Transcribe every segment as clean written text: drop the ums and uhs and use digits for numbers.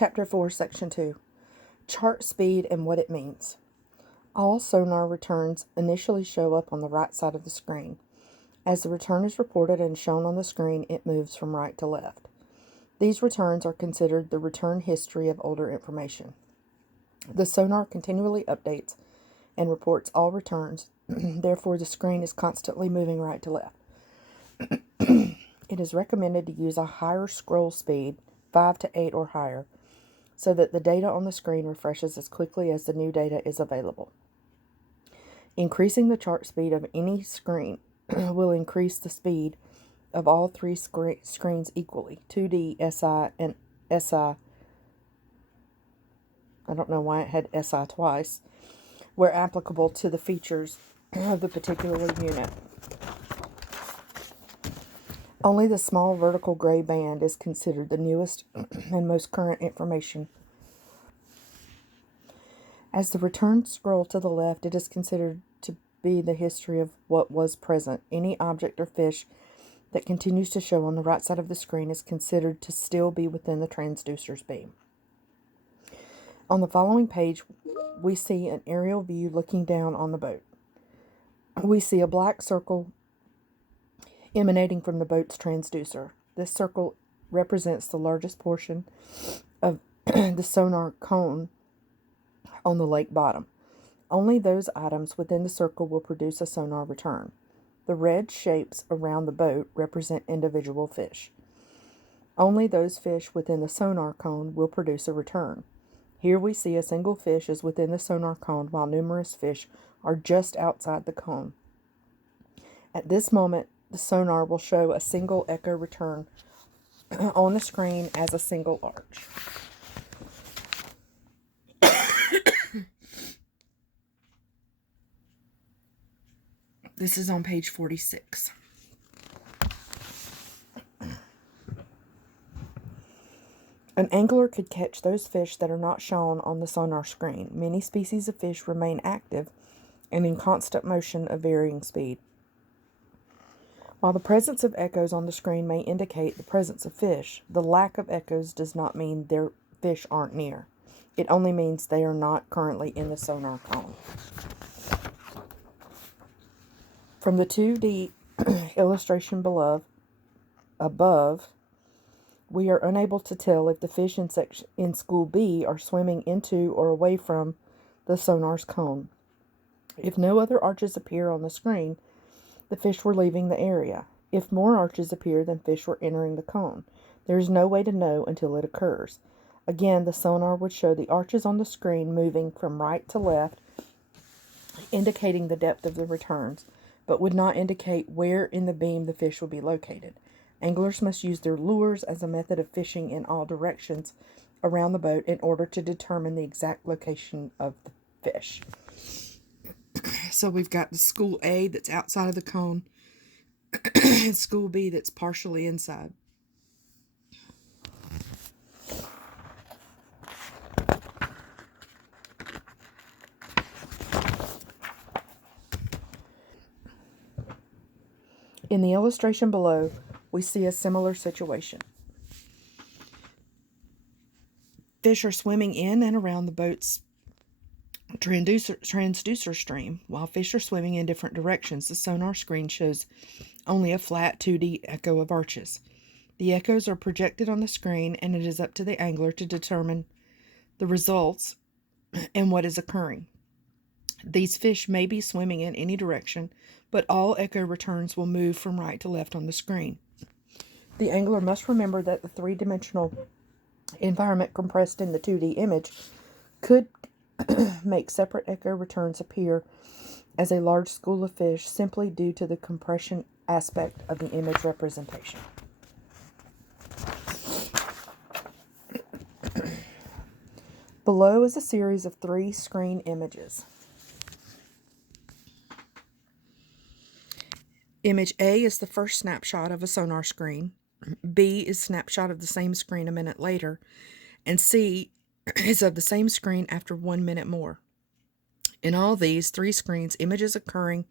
Chapter 4, Section 2. Chart speed and what it means. All sonar returns initially show up on the right side of the screen. As the return is reported and shown on the screen, it moves from right to left. These returns are considered the return history of older information. The sonar continually updates and reports all returns, therefore the screen is constantly moving right to left. It is recommended to use a higher scroll speed, 5 to 8 or higher, so that the data on the screen refreshes as quickly as the new data is available. Increasing the chart speed of any screen will increase the speed of all three screens equally, 2D, SI, and SI. I don't know why it had SI twice, where applicable to the features of the particular unit. Only the small vertical gray band is considered the newest and most current information. As the returns scroll to the left, it is considered to be the history of what was present. Any object or fish that continues to show on the right side of the screen is considered to still be within the transducer's beam. On the following page, we see an aerial view looking down on the boat. We see a black circle emanating from the boat's transducer. This circle represents the largest portion of the sonar cone on the lake bottom. Only those items within the circle will produce a sonar return. The red shapes around the boat represent individual fish. Only those fish within the sonar cone will produce a return. Here we see a single fish is within the sonar cone while numerous fish are just outside the cone. At this moment, the sonar will show a single echo return on the screen as a single arch. This is on page 46. An angler could catch those fish that are not shown on the sonar screen. Many species of fish remain active and in constant motion of varying speed. While the presence of echoes on the screen may indicate the presence of fish, the lack of echoes does not mean their fish aren't near. It only means they are not currently in the sonar cone. From the 2D illustration above, we are unable to tell if the fish in School B are swimming into or away from the sonar's cone. If no other arches appear on the screen, the fish were leaving the area. If more arches appear, then fish were entering the cone. There is no way to know until it occurs. Again, the sonar would show the arches on the screen moving from right to left, indicating the depth of the returns, but would not indicate where in the beam the fish would be located. Anglers must use their lures as a method of fishing in all directions around the boat in order to determine the exact location of the fish. So we've got the School A that's outside of the cone and School B that's partially inside. In the illustration below, we see a similar situation. Fish are swimming in and around the boat's transducer stream. While fish are swimming in different directions, the sonar screen shows only a flat 2D echo of arches. The echoes are projected on the screen, and it is up to the angler to determine the results and what is occurring. These fish may be swimming in any direction, but all echo returns will move from right to left on the screen. The angler must remember that the three-dimensional environment compressed in the 2D image could make separate echo returns appear as a large school of fish simply due to the compression aspect of the image representation. Below is a series of 3 screen images. Image A is the first snapshot of a sonar screen. B is a snapshot of the same screen a minute later. And C is of the same screen after 1 minute more. In all these 3 screens, images occurring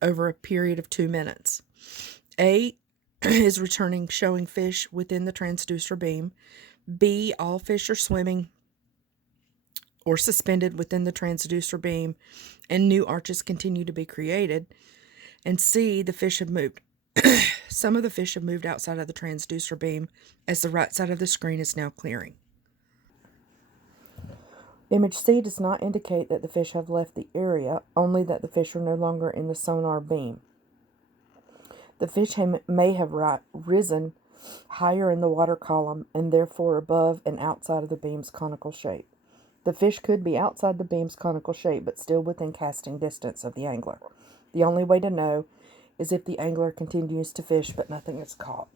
over a period of 2 minutes. A is returning showing fish within the transducer beam. B, all fish are swimming or suspended within the transducer beam, and new arches continue to be created. And C, the fish have moved. Some of the fish have moved outside of the transducer beam as the right side of the screen is now clearing. Image C does not indicate that the fish have left the area, only that the fish are no longer in the sonar beam. The fish may have risen higher in the water column and therefore above and outside of the beam's conical shape. The fish could be outside the beam's conical shape but still within casting distance of the angler. The only way to know is if the angler continues to fish but nothing is caught.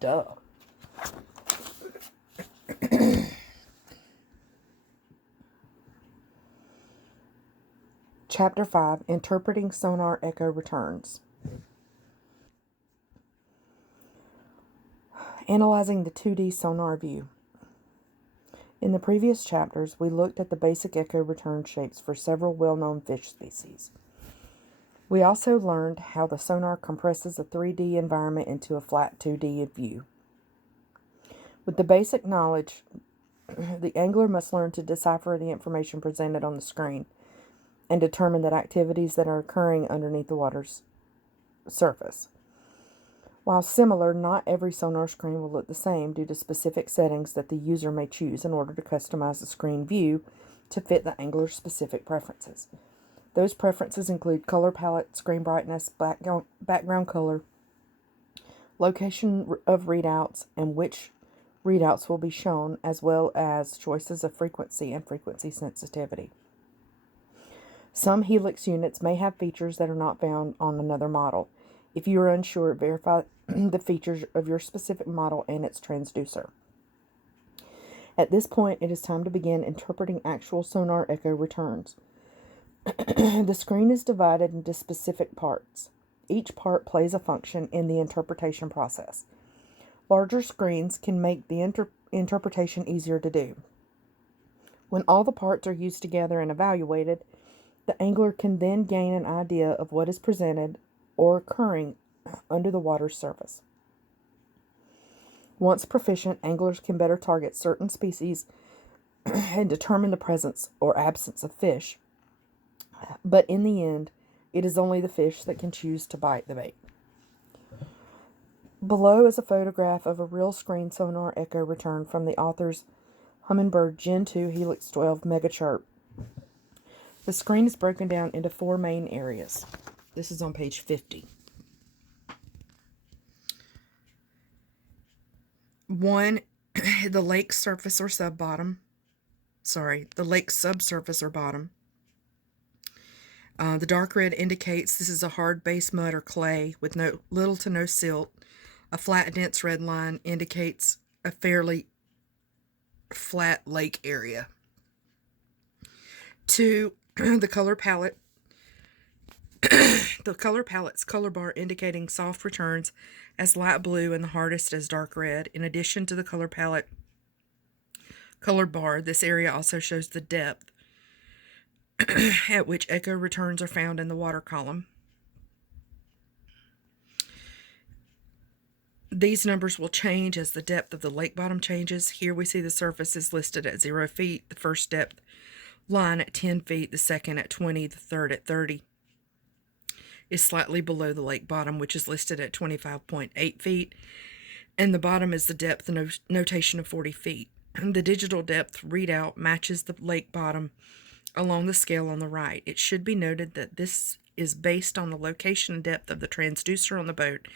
Duh. Chapter 5, Interpreting Sonar Echo Returns. Analyzing the 2D sonar view. In the previous chapters, we looked at the basic echo return shapes for several well-known fish species. We also learned how the sonar compresses a 3D environment into a flat 2D view. With the basic knowledge, the angler must learn to decipher the information presented on the screen and determine that activities that are occurring underneath the water's surface. While similar, not every sonar screen will look the same due to specific settings that the user may choose in order to customize the screen view to fit the angler's specific preferences. Those preferences include color palette, screen brightness, background color, location of readouts, and which readouts will be shown, as well as choices of frequency and frequency sensitivity. Some Helix units may have features that are not found on another model. If you are unsure, verify the features of your specific model and its transducer. At this point, it is time to begin interpreting actual sonar echo returns. The screen is divided into specific parts. Each part plays a function in the interpretation process. Larger screens can make the interpretation easier to do. When all the parts are used together and evaluated, the angler can then gain an idea of what is presented or occurring under the water's surface. Once proficient, anglers can better target certain species and determine the presence or absence of fish. But in the end, it is only the fish that can choose to bite the bait. Below is a photograph of a real screen sonar echo return from the author's Humminbird Gen 2 Helix 12 Megachirp. The screen is broken down into 4 main areas. This is on page 50. 1, the lake surface or sub-bottom. The lake subsurface or bottom. The dark red indicates this is a hard base mud or clay with little to no silt. A flat, dense red line indicates a fairly flat lake area. 2, the color palette. The color palette's color bar indicating soft returns as light blue and the hardest as dark red. In addition to the color palette color bar, this area also shows the depth at which echo returns are found in the water column. These numbers will change as the depth of the lake bottom changes. Here we see the surface is listed at 0 feet, the first depth line at 10 feet, the second at 20, the third at 30. Is slightly below the lake bottom, which is listed at 25.8 feet, and the bottom is the depth notation of 40 feet. The digital depth readout matches the lake bottom along the scale on the right. It should be noted that this is based on the location and depth of the transducer on the boat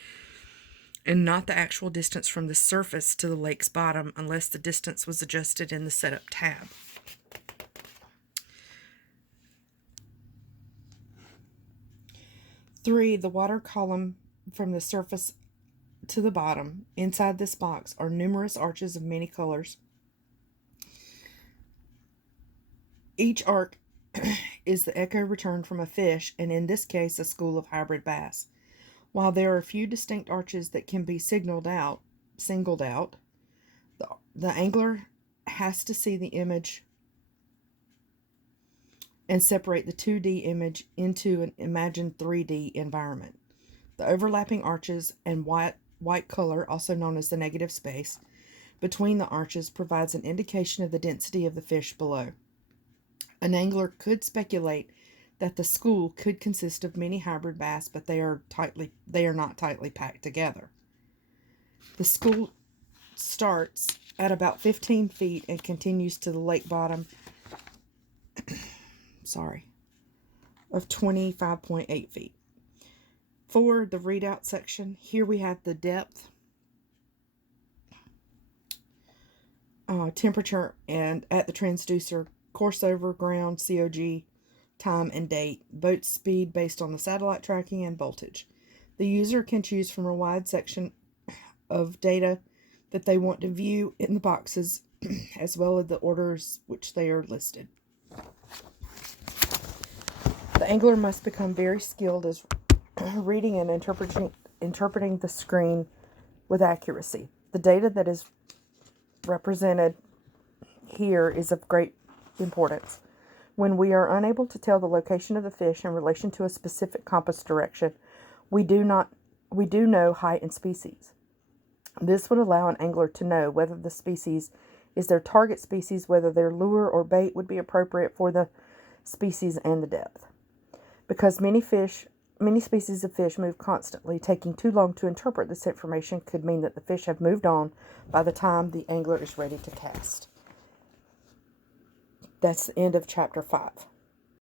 and not the actual distance from the surface to the lake's bottom unless the distance was adjusted in the setup tab. 3, the water column from the surface to the bottom. Inside this box are numerous arches of many colors. Each arc is the echo return from a fish, and in this case, a school of hybrid bass. While there are a few distinct arches that can be singled out, the angler has to see the image and separate the 2D image into an imagined 3D environment. The overlapping arches and white color, also known as the negative space, between the arches provides an indication of the density of the fish below. An angler could speculate that the school could consist of many hybrid bass, but they are not tightly packed together. The school starts at about 15 feet and continues to the lake bottom of 25.8 feet. For the readout section, here we have the depth, temperature, and at the transducer, course over ground, COG, time and date, boat speed based on the satellite tracking, and voltage. The user can choose from a wide section of data that they want to view in the boxes, as well as the orders which they are listed. The angler must become very skilled as reading and interpreting the screen with accuracy. The data that is represented here is of great importance. When we are unable to tell the location of the fish in relation to a specific compass direction, we do know height and species. This would allow an angler to know whether the species is their target species, whether their lure or bait would be appropriate for the species, and the depth. Because many species of fish move constantly, taking too long to interpret this information could mean that the fish have moved on by the time the angler is ready to cast. That's the end of chapter 5.